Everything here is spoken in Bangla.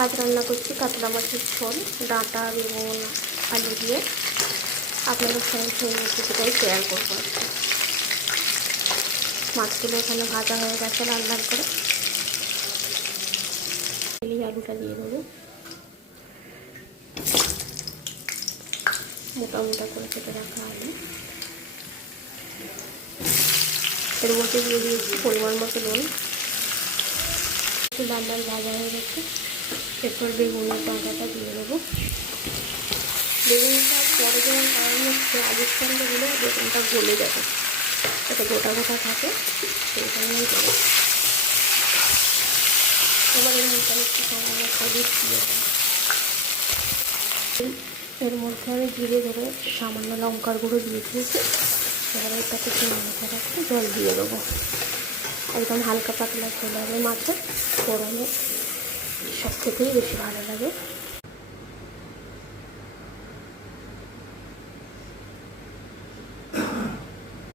আজ রান্না করছি কাতলা মাছের ঝোল, ডাঁটা, বেগুন, আলু দিয়ে। আপনাদের সঙ্গে সেই রেসিপিটাই শেয়ার করবো। মাছগুলো এখানে ভাজা হয়ে গেছে লাল লাল করে। আলুটা দিয়ে দেবো, মোটা মোটা করে কেটে রাখা আলু। এর মধ্যে দিয়ে দিয়েছি পরিমাণ মতো নুন। একটু লাল লাল ভাজা হয়ে গেছে। এরপর বেগুনের ডাঁটাটা দিয়ে দেবো। বেগুনটা পরে যেমন কারণ হচ্ছে আলুর সঙ্গে দিলে বেগুনটা গলে যাবে, যাতে গোটা গোটা থাকে সেই কারণেই দেবো। এবার এর মধ্যে একটু সামান্য হলুদ দিয়ে দেবো। এর মধ্যে আমি জিরে ধরে সামান্য লঙ্কার গুঁড়ো দিয়ে দিয়েছি। এবার এটাকে মাখা রাখতে জল দিয়ে দেবো। একদম হালকা পাতলা ঝোল হবে মাছের, গরমে সব থেকেই বেশি ভালো লাগে।